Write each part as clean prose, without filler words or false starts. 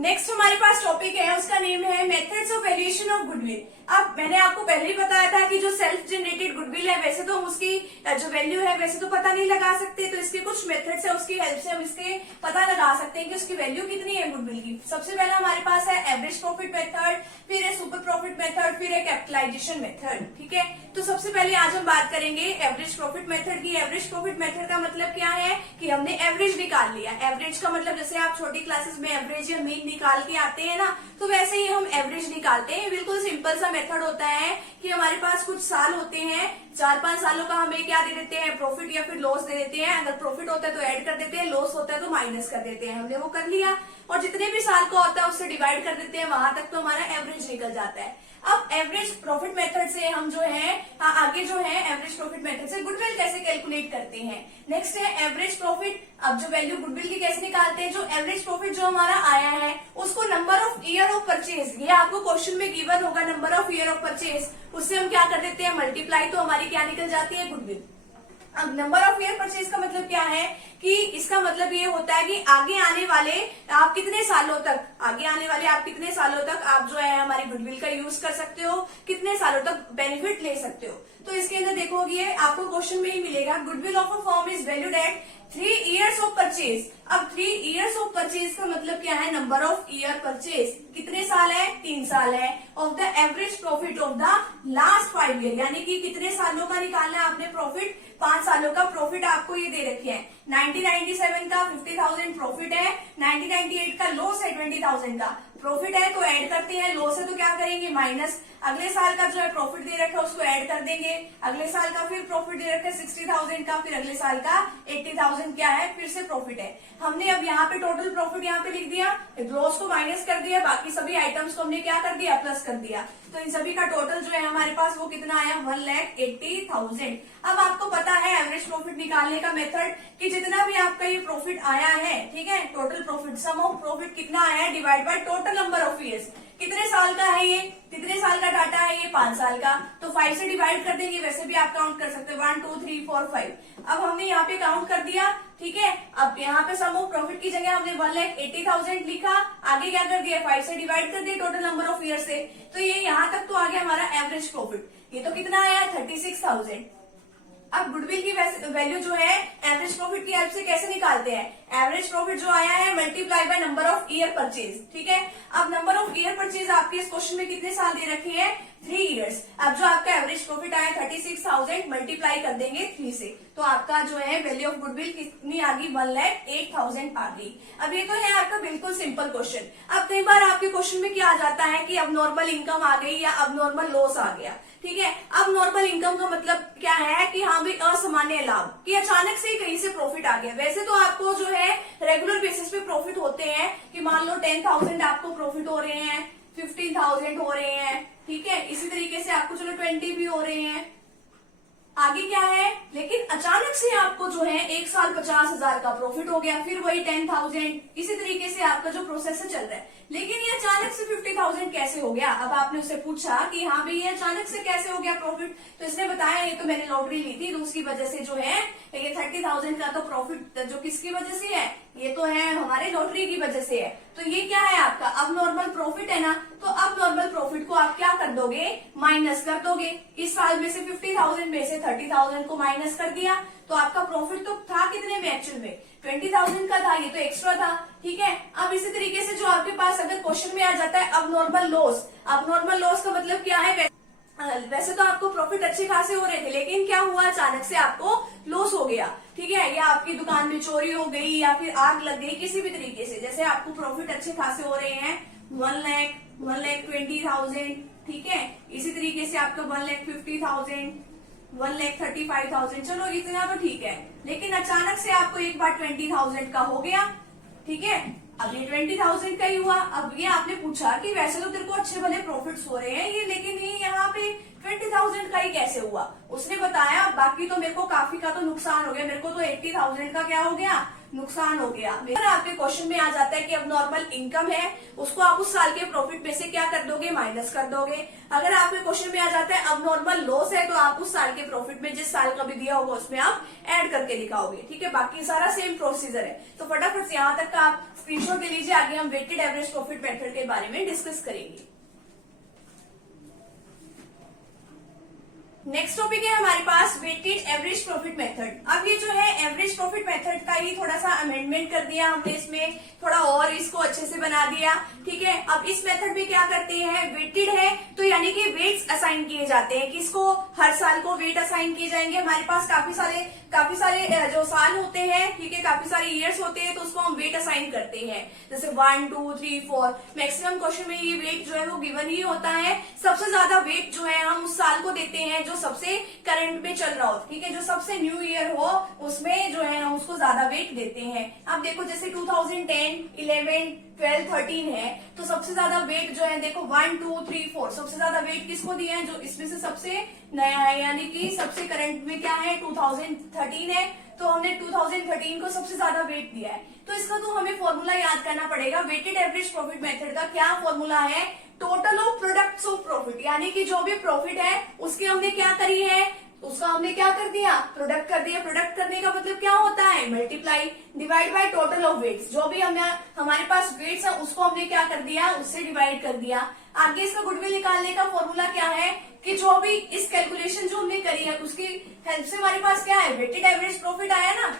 Next हमारे पास topic है, उसका नेम है methods of valuation of goodwill. अब मैंने आपको पहले ही बताया था कि जो सेल्फ जनरेटेड गुडविल है वैसे तो हम उसकी जो वैल्यू है वैसे तो पता नहीं लगा सकते, तो इसके कुछ मेथड्स है, उसकी हेल्प से हम इसके पता लगा सकते हैं कि उसकी वैल्यू कितनी है गुडविल की। सबसे पहले हमारे पास है एवरेज प्रॉफिट मेथड, फिर है सुपर प्रॉफिट मेथड, फिर है कैपिटलाइजेशन मेथड। ठीक है, तो सबसे पहले आज हम बात करेंगे एवरेज प्रॉफिट मेथड की। एवरेज प्रॉफिट मेथड का मतलब क्या है कि हमने एवरेज निकाल लिया। एवरेज का मतलब जैसे आप छोटी क्लासेस में एवरेज या मीन निकाल के आते हैं ना, तो वैसे ही हम एवरेज निकालते हैं। बिल्कुल सिंपल सा मेथड होता है कि हमारे पास कुछ साल होते हैं, 4-5 सालों का हमें क्या दे देते हैं, प्रॉफिट या फिर लॉस दे देते हैं। अगर प्रॉफिट होता है तो ऐड कर देते हैं, लॉस होता है तो माइनस कर देते हैं। हमने वो कर लिया और जितने भी साल का होता है उससे डिवाइड कर देते हैं, वहां तक तो हमारा एवरेज निकल जाता है। अब एवरेज प्रॉफिट मेथड से हम जो है आगे जो है एवरेज प्रॉफिट मेथड से गुडविल कैसे कैलकुलेट करते हैं। नेक्स्ट है एवरेज प्रॉफिट। अब जो वैल्यू गुडविल की कैसे निकालते हैं, जो एवरेज प्रॉफिट जो हमारा आया है उसको number of year of purchase, ये आपको क्वेश्चन में गिवन होगा, number of year of purchase, उससे हम क्या कर देते हैं मल्टीप्लाई, तो हमारी क्या निकल जाती है गुडविल। अब नंबर ऑफ ईयर परचेज का मतलब क्या है कि इसका मतलब ये होता है कि आगे आने वाले आप कितने सालों तक आप जो है हमारी गुडविल का यूज कर सकते हो, कितने सालों तक बेनिफिट ले सकते हो। तो इसके अंदर देखोगे आपको क्वेश्चन में ही मिलेगा, goodwill of a firm is valued at 3 years of purchase. अब 3 years ऑफ परचेज का मतलब क्या है, नंबर ऑफ ईयर परचेज, कितने साल है, 3 साल है, of the average profit of the last 5 year, यानी कि कितने सालों का निकालना है आपने प्रॉफिट, 5 सालों का प्रॉफिट आपको ये दे रखे हैं। 1997 का 50,000 प्रॉफिट है, 1998 का लॉस है 20,000 का, प्रॉफिट है तो ऐड करते हैं, लॉस है तो क्या करेंगे माइनस, अगले साल का जो है प्रॉफिट दे रखा है उसको ऐड कर देंगे, अगले साल का फिर प्रॉफिट दे रखा है 60,000 का, फिर अगले साल का 80,000 क्या है फिर से प्रॉफिट है। हमने अब यहाँ पे टोटल प्रॉफिट यहाँ पे लिख दिया, लॉस को माइनस कर दिया, बाकी सभी आइटम्स को हमने क्या कर दिया प्लस कर दिया, तो इन सभी का टोटल जो है हमारे पास वो कितना आया 1,80,000। अब आपको पता है एवरेज प्रॉफिट निकालने का मेथड कि जितना भी आपका ये प्रॉफिट आया है, ठीक है, total profit, sum of profit कितना आया है divide by total number of years, कितने साल का है ये, कितने साल का डाटा है ये 5 साल का, तो 5 से डिवाइड कर देंगे, वैसे भी आप काउंट कर सकते हो 1 2 3 4 5। अब हमने यहाँ पे काउंट कर दिया, ठीक है। अब यहाँ पे सम ऑफ प्रॉफिट की जगह हमने 1,80,000 लिखा, आगे क्या कर दिया 5 से डिवाइड कर दिया टोटल नंबर ऑफ ईयर से, तो ये यहाँ तक तो आ गया हमारा एवरेज प्रॉफिट। ये तो कितना आया 36,000। अब गुडविल की वैल्यू जो है एवरेज प्रॉफिट की हेल्प से कैसे निकालते हैं, एवरेज प्रॉफिट जो आया है multiply by number of year purchase. ठीक है, अब नंबर ऑफ ईयर परचेज आपके इस क्वेश्चन में कितने साल दे रखे हैं 3 years। अब जो आपका एवरेज प्रॉफिट आया 36,000 मल्टीप्लाई कर देंगे 3 से, तो आपका जो है वैल्यू ऑफ गुडविल कितनी आ गई 1,08,000 आ गई। अब ये तो है आपका बिल्कुल सिंपल क्वेश्चन। अब कई बार आपके क्वेश्चन में क्या आ जाता है कि अब नॉर्मल इनकम आ गई या अब नॉर्मल लॉस आ गया। ठीक है, अब नॉर्मल इनकम का मतलब क्या है कि हाँ भाई असामान्य लाभ, कि अचानक से ही कहीं से प्रॉफिट आ गया। वैसे तो आपको जो है रेगुलर बेसिस पे प्रॉफिट होते हैं कि मान लो 10,000 आपको प्रॉफिट हो रहे हैं, 15,000 हो रहे हैं, ठीक है, इसी तरीके से आपको चलो 20 भी हो रहे हैं, आगे क्या है, लेकिन अचानक से आपको जो है एक साल 50,000 का प्रॉफिट हो गया, फिर वही 10,000, इसी तरीके से आपका जो प्रोसेस चल रहा है। लेकिन ये अचानक से 50,000 कैसे हो गया। अब आपने उससे पूछा कि हाँ भाई ये अचानक से कैसे हो गया प्रॉफिट, तो इसने बताया ये तो मैंने लॉटरी ली थी, तो उसकी वजह से जो है ये 30,000 का तो प्रॉफिट जो किसकी वजह से है, ये तो है हमारे लॉटरी की वजह से है। तो ये क्या है आपका अब नॉर्मल प्रॉफिट है ना, तो अब नॉर्मल प्रॉफिट को आप क्या कर दोगे माइनस कर दोगे। इस साल में से 50,000 में से 30,000 को माइनस कर दिया, तो आपका प्रॉफिट तो था कितने में एक्चुअल में 20,000 का था, ये तो एक्स्ट्रा था। ठीक है, अब इसी तरीके से जो आपके पास अगर क्वेश्चन में आ जाता है अब नॉर्मल लॉस। अब नॉर्मल लॉस का मतलब क्या है, वैसे तो आपको प्रॉफिट अच्छे खासे हो रहे थे, लेकिन क्या हुआ अचानक से आपको लॉस हो गया। ठीक है, या आपकी दुकान में चोरी हो गई या फिर आग लग गई, किसी भी तरीके से, जैसे आपको प्रॉफिट अच्छे खासे हो रहे हैं 1,20,000, ठीक है, इसी तरीके से आपका 1,50,000, 1,35,000, चलो इतना तो ठीक है, लेकिन अचानक से आपको एक बार 20,000 का हो गया। ठीक है, अब ये 20,000 का ही हुआ। अब ये आपने पूछा कि वैसे तो तेरे को अच्छे भले प्रॉफिट्स हो रहे हैं ये, लेकिन ये यहाँ पे 20,000 का ही कैसे हुआ। उसने बताया बाकी तो मेरे को काफी का तो नुकसान हो गया, मेरे को तो 80,000 का क्या हो गया नुकसान हो गया। अगर आपके क्वेश्चन में आ जाता है कि अब नॉर्मल इनकम है, उसको आप उस साल के प्रॉफिट में से क्या कर दोगे, माइनस कर दोगे। अगर आपके क्वेश्चन में आ जाता है अब नॉर्मल लॉस है, तो आप उस साल के प्रॉफिट में जिस साल का भी दिया होगा उसमें आप ऐड करके दिखाओगे। ठीक है, बाकी सारा सेम प्रोसीजर है। तो फटाफट से यहाँ तक का आप स्क्रीनशॉट ले लीजिए, आगे हम वेटेड एवरेज प्रॉफिट मेथड के बारे में डिस्कस करेंगे। नेक्स्ट टॉपिक है हमारे पास वेटेड एवरेज प्रॉफिट मेथड। अब ये जो है एवरेज प्रॉफिट मेथड का ही थोड़ा सा अमेंडमेंट कर दिया हमने, इसमें थोड़ा और इसको अच्छे से बना दिया। ठीक है, अब इस मेथड में क्या करते हैं, वेटेड है तो यानी कि वेट्स असाइन किए जाते हैं। किसको, हर साल को वेट असाइन किए जाएंगे। हमारे पास काफी सारे जो साल होते हैं, ठीक है, काफी सारे ईयर्स होते हैं, तो उसको हम वेट असाइन करते हैं। जैसे 1 2 3 4 मैक्सिमम क्वेश्चन में ये वेट जो है वो गिवन ही होता है। सबसे ज्यादा वेट जो है हम उस साल को देते हैं जो सबसे करंट में चल रहा हो। ठीक है, जो सबसे न्यू ईयर हो उसमें जो है हम उसको ज्यादा वेट देते हैं। अब देखो जैसे 2010 11 12 13 है, तो सबसे ज्यादा वेट जो है देखो 1 2 3 4 सबसे ज्यादा वेट किसको दिया है, जो इसमें से सबसे नया है, यानी कि सबसे करंट में क्या है 2013 है, तो हमने 2013 को सबसे ज्यादा वेट दिया है। तो इसका तो हमें फॉर्मूला याद करना पड़ेगा। वेटेड एवरेज प्रॉफिट मेथड का क्या फॉर्मूला है, total of products of profit, यानी कि जो भी प्रॉफिट है उसकी हमने क्या करी है, उसका हमने क्या कर दिया, प्रोडक्ट कर दिया। प्रोडक्ट करने का मतलब क्या होता है, multiply divide by total of weights. जो भी हमने हमारे पास वेट्स है उसको हमने क्या कर दिया, उससे डिवाइड कर दिया। आगे इसका गुडविल निकालने का फॉर्मूला क्या है कि जो भी इस कैलकुलेशन जो हमने करी है उसकी हेल्प से हमारे पास क्या है, वेटेड एवरेज प्रॉफिट आया ना,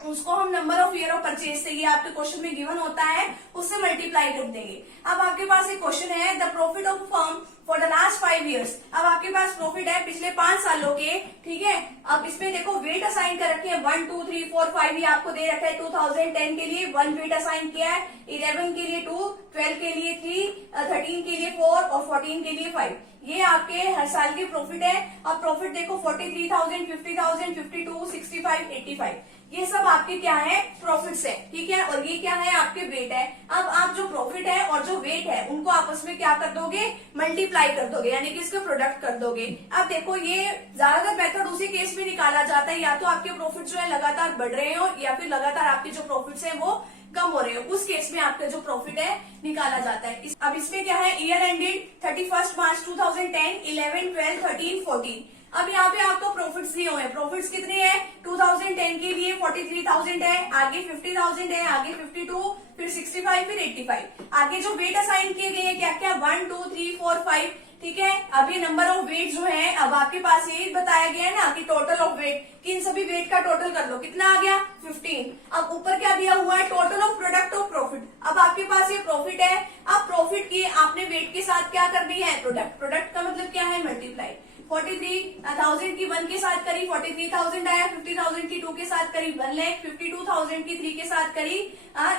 उसको हम number of year of purchase से, ये आपके क्वेश्चन में गिवन होता है, उससे मल्टीप्लाई कर देंगे। अब आपके पास एक क्वेश्चन है, the profit of firm for the last 5 years. अब आपके पास प्रॉफिट है पिछले 5 सालों के। ठीक है, अब इसमें देखो वेट असाइन कर रखे हैं 1 2 3 4 5, ये आपको दे रखा है। 2010 के लिए 1 वेट असाइन किया है, 11 के लिए 2, 12 के लिए 3, 13 के लिए 4 और 14 के लिए 5। ये आपके हर साल के प्रॉफिट है। अब प्रॉफिट देखो 43,000, 50,000, 52, 65, 85, ये सब आपके क्या है, प्रॉफिट्स है। ठीक है, और ये क्या है, आपके वेट है। अब आप जो प्रॉफिट है और जो वेट है उनको आपस में क्या कर दोगे, मल्टीप्लाई कर दोगे, यानी कि इसके प्रोडक्ट कर दोगे। अब देखो ये ज्यादातर मेथड उसी केस में निकाला जाता है, या तो आपके प्रॉफिट जो है लगातार बढ़ रहे हो, या फिर लगातार आपके जो प्रॉफिट्स है वो कम हो रहे हो, उस केस में आपका जो प्रॉफिट है निकाला जाता है। अब इसमें क्या है, ईयर एंडेड 31 मार्च 2010, 11 12 13 14। अब यहाँ पे आपको प्रॉफिट्स दिए हुए हैं। प्रॉफिट्स कितने हैं, 2010 के लिए 43,000 है, आगे 50,000 है, आगे 52, फिर 65, फिर 85। आगे जो वेट असाइन किए गए हैं क्या क्या, 1 2 3 4 5। ठीक है, अब ये नंबर ऑफ वेट जो है, अब आपके पास ये बताया गया है ना कि टोटल ऑफ वेट, कि इन सभी वेट का टोटल कर लो, कितना आ गया 15। अब ऊपर क्या दिया हुआ है, total of product of profit. अब आपके पास ये प्रॉफिट है, अब प्रॉफिट की आपने वेट के साथ क्या करनी है, प्रोडक्ट। प्रोडक्ट का मतलब क्या है, मल्टीप्लाई। 43,000 की 1 के साथ करी, 43,000 आया। 50,000 की 2 के साथ करी, 1 लाख। 52,000 की 3 के साथ करी,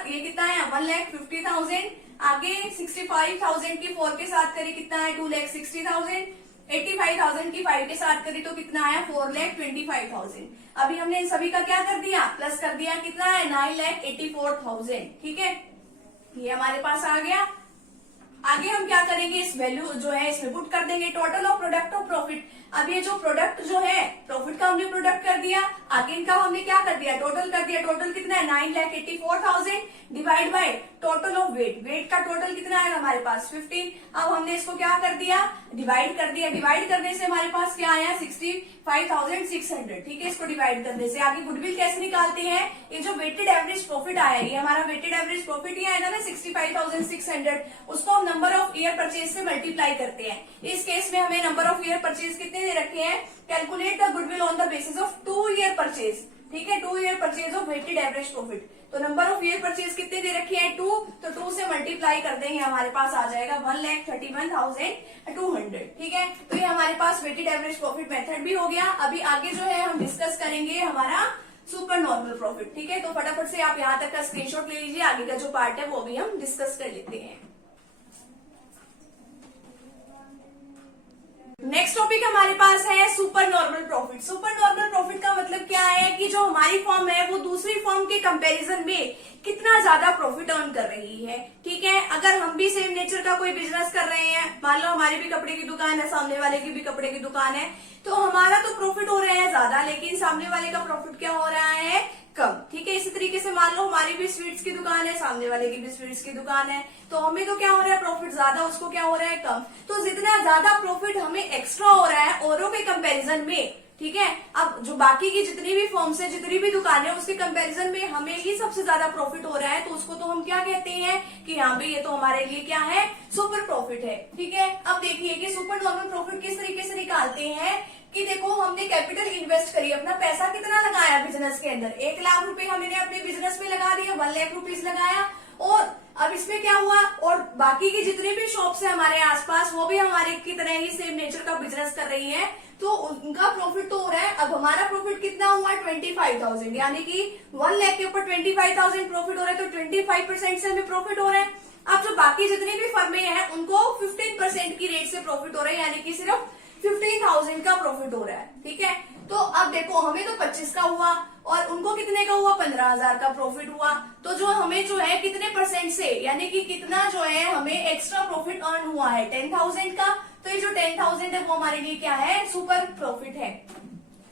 ये कितना है, 1,50,000। आगे 65,000 की 4 के साथ करी, कितना है, 2,60,000। 85,000 की 5 के साथ करी तो कितना है, 4,25,000। अभी हमने इन सभी का क्या कर दिया, प्लस कर दिया, कितना है, 9,84,000। ठीक है, ये हमारे पास आ गया। आगे हम क्या करेंगे, इस वैल्यू जो है इसमें पुट कर देंगे, total of product of profit. अब ये जो प्रोडक्ट जो है, प्रॉफिट का हमने प्रोडक्ट कर दिया, आगे इनका हमने क्या कर दिया, टोटल कर दिया। टोटल कितना है, 9,84,000 divide by total of weight. Weight का टोटल कितना है हमारे पास, 15। अब हमने इसको क्या कर दिया, डिवाइड कर दिया। डिवाइड करने से हमारे पास क्या आया, 65,600। ठीक है, इसको डिवाइड करने से। आगे गुडविल कैसे निकालते हैं, ये जो वेटेड एवरेज प्रॉफिट आया, ये हमारा वेटेड एवरेज प्रॉफिट ही आया ना 65,600, उसको हम नंबर ऑफ ईयर परचेज से मल्टीप्लाई करते हैं। इस केस में हमें नंबर ऑफ ईयर परचेज कितने दे रखे हैं, calculate the goodwill on the basis of 2 year purchase. ठीक है, 2 year purchase of weighted average profit. तो नंबर ऑफ ईयर परचेज कितने दे रखे हैं, 2, तो 2 से मल्टीप्लाई कर देंगे, हमारे पास आ जाएगा 1,31,200। ठीक है, तो ये हमारे पास वेटेड एवरेज प्रॉफिट मेथड भी हो गया। अभी आगे जो है हम डिस्कस करेंगे हमारा सुपर नॉर्मल प्रॉफिट। ठीक है, तो फटाफट से आप यहाँ तक का स्क्रीनशॉट ले लीजिए, आगे का जो पार्ट है वो भी हम डिस्कस कर लेते हैं। नेक्स्ट टॉपिक हमारे पास है super normal profit. Super normal profit का मतलब क्या है कि जो हमारी फर्म है वो दूसरी फर्म के कंपैरिजन में कितना ज्यादा प्रॉफिट अर्न कर रही है। ठीक है, अगर हम भी सेम नेचर का कोई बिजनेस कर रहे हैं, मान लो हमारी भी कपड़े की दुकान है, सामने वाले की भी कपड़े की दुकान है, तो हमारा तो प्रॉफिट हो रहा है ज्यादा, लेकिन सामने वाले का प्रॉफिट क्या हो रहा है, कम। ठीक है, इसी तरीके से मान लो हमारी भी स्वीट्स की दुकान है, सामने वाले की भी स्वीट्स की दुकान है, तो हमें तो क्या हो रहा है प्रॉफिट ज्यादा, उसको क्या हो रहा है कम। तो जितना ज्यादा प्रॉफिट हमें एक्स्ट्रा हो रहा है औरों के कंपैरिजन में, ठीक है, अब जो बाकी की जितनी भी फर्म्स है, जितनी भी दुकानें, उसके कंपैरिजन में हमें ही सबसे ज्यादा प्रॉफिट हो रहा है, तो उसको तो हम क्या कहते हैं कि हाँ भाई ये तो हमारे लिए क्या है, सुपर प्रॉफिट है। ठीक है, अब देखिए कि सुपर नॉर्मल प्रॉफिट किस तरीके से निकालते हैं कि देखो हमने कैपिटल इन्वेस्ट करी, अपना पैसा कितना लगाया बिजनेस के अंदर, 1 लाख रुपए हमने अपने बिजनेस में लगा दिया, 1 लाख रुपीज लगाया, और अब इसमें क्या हुआ, और बाकी की जितनी भी शॉप्स है हमारे आसपास वो भी हमारे की तरह ही सेम नेचर का बिजनेस कर रही है, तो उनका प्रॉफिट तो हो रहा है। अब हमारा प्रॉफिट कितना हुआ, 25,000, यानी कि 1 लाख के ऊपर 25,000 प्रॉफिट हो रहा है, तो 25% से हमें प्रॉफिट हो रहा है। अब जो बाकी जितनी भी फर्में हैं उनको 15% की रेट से प्रॉफिट हो रहा है, यानी कि सिर्फ 15,000 का प्रॉफिट हो रहा है। ठीक है, तो अब देखो हमें तो 25 का हुआ और उनको कितने का हुआ, 15,000 का प्रॉफिट हुआ। तो जो हमें जो है कितने परसेंट से, यानी कि कितना जो है हमें एक्स्ट्रा प्रॉफिट अर्न हुआ है, 10,000 का। तो ये जो 10,000 है वो हमारे लिए क्या है, सुपर प्रॉफिट है,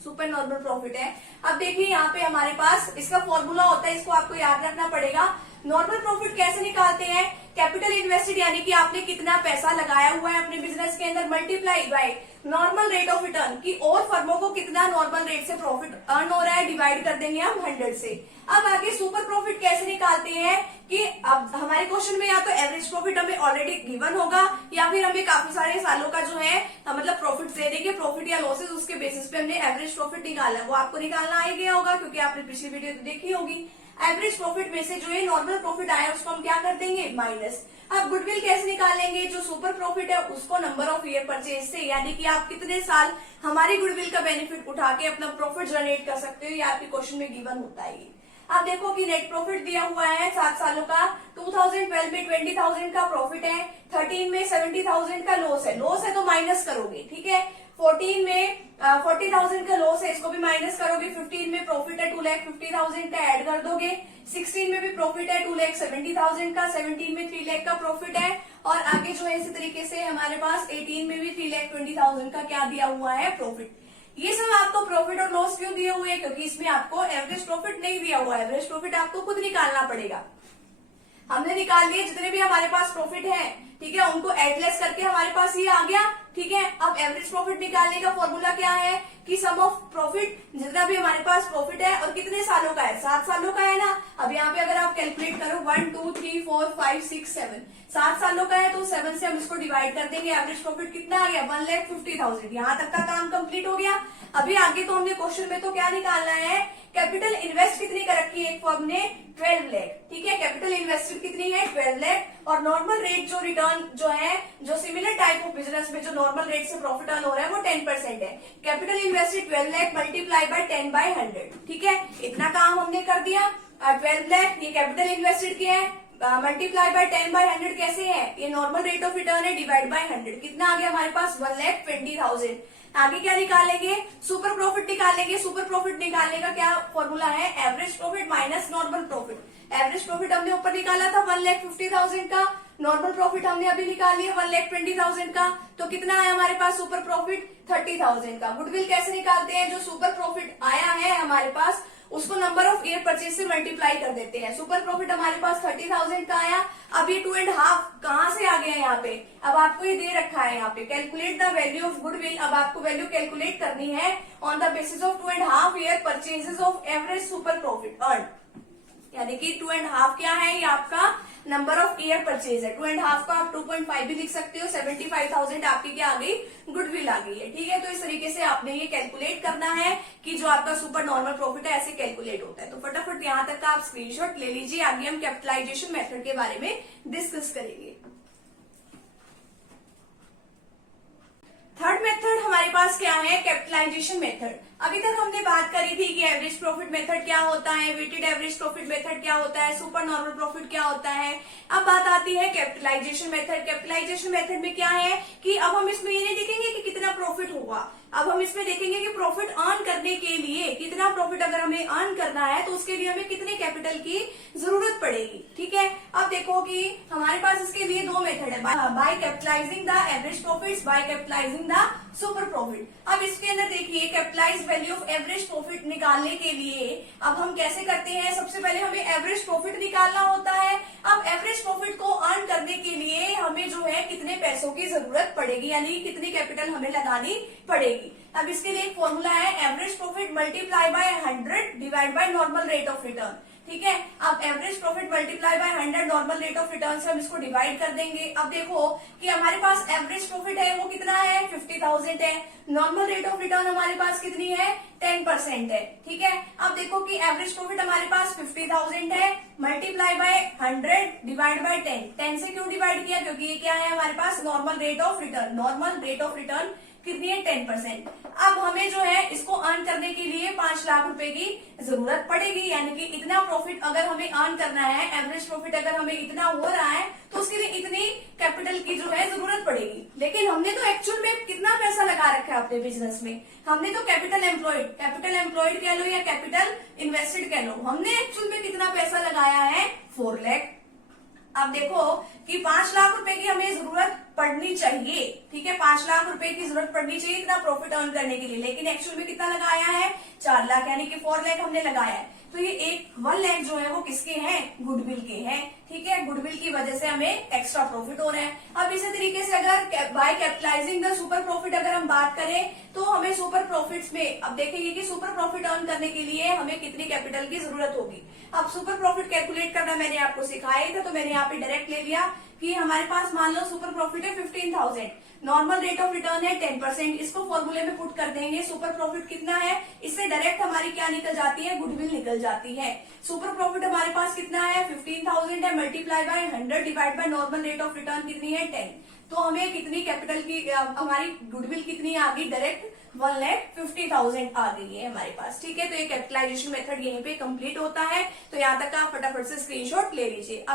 सुपर नॉर्मल प्रॉफिट है। अब देखिए यहाँ पे हमारे पास इसका फॉर्मूला होता है, इसको आपको याद रखना पड़ेगा। नॉर्मल प्रॉफिट कैसे निकालते हैं, कैपिटल इन्वेस्टेड यानी कि आपने कितना पैसा लगाया हुआ है अपने बिजनेस के अंदर, multiply by normal rate of return की और फर्मों को कितना नॉर्मल रेट से प्रॉफिट अर्न हो रहा है, डिवाइड कर देंगे हम 100 से। अब आगे सुपर प्रॉफिट कैसे निकालते हैं कि अब हमारे क्वेश्चन में या तो एवरेज प्रॉफिट हमें ऑलरेडी गिवन होगा, या फिर हमें काफी सारे सालों का जो है मतलब प्रॉफिट दे देंगे, प्रॉफिट या लॉसेस, उसके बेसिस पे हमने एवरेज प्रॉफिट निकाला, वो आपको निकालना आ गया होगा क्योंकि आपने पिछली वीडियो तो देखी होगी। एवरेज प्रॉफिट में से जो है नॉर्मल प्रॉफिट आया उसको हम क्या कर देंगे, माइनस। अब गुडविल कैसे निकालेंगे, जो सुपर प्रॉफिट है उसको नंबर ऑफ ईयर परचेज से, यानी कि आप कितने साल हमारी गुडविल का बेनिफिट उठा के अपना प्रॉफिट जनरेट कर सकते हो, ये आपके क्वेश्चन में गिवन होता है। अब देखो कि नेट प्रॉफिट दिया हुआ है 7 सालों का, 2012 में 20,000 का प्रॉफिट है, 13 में 70,000 का लॉस है, लॉस है तो माइनस करोगे। ठीक है, 14 में 40,000 का लॉस है, इसको भी माइनस करोगे। 15 में प्रॉफिट है 2,50,000 का, ऐड कर दोगे। 16 में भी प्रॉफिट है 2,70,000 का, 17 में 3 लाख का प्रॉफिट है, और आगे जो है इसी तरीके से हमारे पास 18 में भी 3,20,000 का क्या दिया हुआ है, प्रॉफिट। ये सब आपको प्रॉफिट और लॉस क्यों दिए हुए हैं, क्योंकि इसमें आपको एवरेज प्रॉफिट नहीं दिया हुआ है, एवरेज प्रॉफिट आपको खुद निकालना पड़ेगा। हमने निकाल लिए जितने भी हमारे पास प्रॉफिट है, ठीक है, उनको एडलेस करके हमारे पास ये आ गया। ठीक है, अब एवरेज प्रॉफिट निकालने का फॉर्मूला क्या है कि सम ऑफ प्रॉफिट, जितना भी हमारे पास प्रॉफिट है और कितने सालों का है, 7 सालों का है ना। अब यहाँ पे अगर आप कैलकुलेट करो 1 2 3 4 5 6 7, 7 सालों का है तो 7 से हम इसको डिवाइड कर देंगे। एवरेज प्रॉफिट कितना आ गया, 1,50,000। यहाँ तक का काम कंप्लीट हो गया। अभी आगे तो हमने क्वेश्चन में तो क्या निकालना है, कैपिटल इन्वेस्ट कितनी कर रखी है एक फर्म ने, 12 लाख। ठीक है, कैपिटल इन्वेस्टेड कितनी है, 12 लाख, और नॉर्मल रेट जो रिटर्न जो है, जो सिमिलर टाइप ऑफ बिजनेस में जो नॉर्मल रेट से प्रॉफिट अर्न हो रहा है वो 10% है। Capital invested 12 lakh multiply by 10/100। ठीक है, इतना काम हमने कर दिया। 12 लाख ये कैपिटल इन्वेस्टेड की है, मल्टीप्लाई बाय 10/100 कैसे है, ये नॉर्मल रेट ऑफ रिटर्न है, डिवाइड बाय 100। कितना आ गया हमारे पास, 1,20,000। आगे क्या निकालेंगे, सुपर प्रॉफिट निकालेंगे। सुपर प्रॉफिट निकालने का क्या फॉर्मूला है, average profit minus normal profit. Average profit हमने ऊपर निकाला था 1,50,000 का, नॉर्मल प्रॉफिट हमने अभी निकाल लिया 1,20,000 का, तो कितना है हमारे पास सुपर प्रॉफिट, 30,000 का। गुडविल कैसे निकालते हैं, जो सुपर प्रॉफिट आया है हमारे पास उसको नंबर ऑफ ईयर परचेज से मल्टीप्लाई कर देते हैं। सुपर प्रॉफिट हमारे पास 30,000 का आया। अब ये 2.5 कहाँ से आ गया यहाँ पे, अब आपको ये दे रखा है यहाँ पे, calculate the value of goodwill. अब आपको वैल्यू कैलकुलेट करनी है on the basis of 2.5 year purchases of average super profit earn, यानी कि 2.5 क्या है, ये आपका नंबर ऑफ ईयर परचेज है। 2.5 को आप 2.5 भी लिख सकते हो। 75,000 आपकी क्या आ गई, गुडविल आ गई है। ठीक है, तो इस तरीके से आपने ये कैलकुलेट करना है कि जो आपका सुपर नॉर्मल प्रॉफिट है ऐसे कैलकुलेट होता है। तो फटाफट यहाँ तक का आप स्क्रीनशॉट ले लीजिए, आगे हम कैपिटलाइजेशन मेथड के बारे में डिस्कस करेंगे। थर्ड मेथड हमारे पास क्या है, कैपिटलाइजेशन मेथड। अभी तक हमने बात करी थी कि एवरेज प्रॉफिट मेथड क्या होता है, वेटेड एवरेज प्रॉफिट मेथड क्या होता है, सुपर नॉर्मल प्रॉफिट क्या होता है। अब बात आती है कैपिटलाइजेशन मेथड। कैपिटलाइजेशन मेथड में क्या है कि अब हम इसमें ये नहीं देखेंगे कि कितना प्रॉफिट हुआ, अब हम इसमें देखेंगे कि प्रॉफिट अर्न करने के लिए कितना प्रॉफिट अगर हमें अर्न करना है तो उसके लिए हमें कितने कैपिटल की जरूरत पड़ेगी। ठीक है, अब देखो कि हमारे पास इसके लिए 2 मेथड है, by capitalising the average profits, by capitalising the super profit. अब इसके अंदर देखिए capitalise value of average profit निकालने के लिए अब हम कैसे करते हैं, सबसे पहले हमें एवरेज प्रॉफिट निकालना होता है। अब एवरेज प्रॉफिट को अर्न करने के लिए हमें जो है कितने पैसों की जरूरत पड़ेगी, यानी कितनी कैपिटल हमें लगानी पड़ेगी। अब इसके लिए एक फॉर्मूला है average profit multiply by 100 divide by normal rate of return. ठीक है, अब average profit multiply by 100 normal rate of return से हम इसको डिवाइड कर देंगे। अब देखो कि हमारे पास एवरेज प्रॉफिट है वो कितना है 50,000 है, नॉर्मल रेट ऑफ रिटर्न हमारे पास कितनी है 10% है। ठीक है, अब देखो कि एवरेज प्रॉफिट हमारे पास 50,000 है, मल्टीप्लाई बाय 100 डिवाइड बाय 10 से क्यों डिवाइड किया, क्योंकि ये क्या है हमारे पास normal rate of return. Normal rate of return कितनी है 10%। अब हमें जो है इसको अर्न करने के लिए 5 लाख रुपए की जरूरत पड़ेगी, यानी कि इतना प्रॉफिट अगर हमें अर्न करना है, एवरेज प्रॉफिट अगर हमें इतना हो रहा है तो उसके लिए इतनी कैपिटल की जो है जरूरत पड़ेगी। लेकिन हमने तो एक्चुअल में कितना पैसा लगा रखा है अपने बिजनेस में, हमने तो कैपिटल एम्प्लॉयड कह लो या कैपिटल इन्वेस्टेड कह लो, हमने एक्चुअल में कितना पैसा लगाया है 4 लाख। अब देखो कि 5 लाख रुपए की हमें जरूरत पड़नी चाहिए। ठीक है, 5 लाख रुपए की जरूरत पड़नी चाहिए इतना प्रॉफिट अर्न करने के लिए, लेकिन एक्चुअल में कितना लगाया है 4 लाख, यानी कि 4 लाख हमने लगाया है। तो ये 1 लाख जो है वो किसके हैं, गुडविल के हैं। ठीक है, गुडविल की वजह से हमें एक्स्ट्रा प्रॉफिट हो रहा है। अब इसी तरीके से अगर by capitalising the super profit अगर हम बात करें तो हमें सुपर प्रॉफिट्स में अब देखेंगे कि सुपर प्रॉफिट अर्न करने के लिए हमें कितनी कैपिटल की जरूरत होगी। अब सुपर प्रॉफिट कैलकुलेट करना मैंने आपको सिखाया था, तो मैंने यहाँ पे डायरेक्ट ले लिया कि हमारे पास मान लो सुपर प्रॉफिट है 15,000, नॉर्मल रेट ऑफ रिटर्न है 10%, इसको फॉर्मूले में पुट कर देंगे। सुपर प्रॉफिट कितना है, इससे डायरेक्ट हमारी क्या निकल जाती है, गुडविल निकल जाती है। सुपर प्रॉफिट हमारे पास कितना है 15,000 है, multiply by 100 divide by normal rate of return कितनी है 10। तो हमें कितनी कैपिटल की हमारी गुडविल कितनी आ गई, डायरेक्ट 1,50,000 आ गई है हमारे पास। ठीक है, तो ये कैपिटलाइजेशन मेथड यहीं पे कंप्लीट होता है। तो यहाँ तक आप फटाफट से स्क्रीनशॉट ले लीजिए।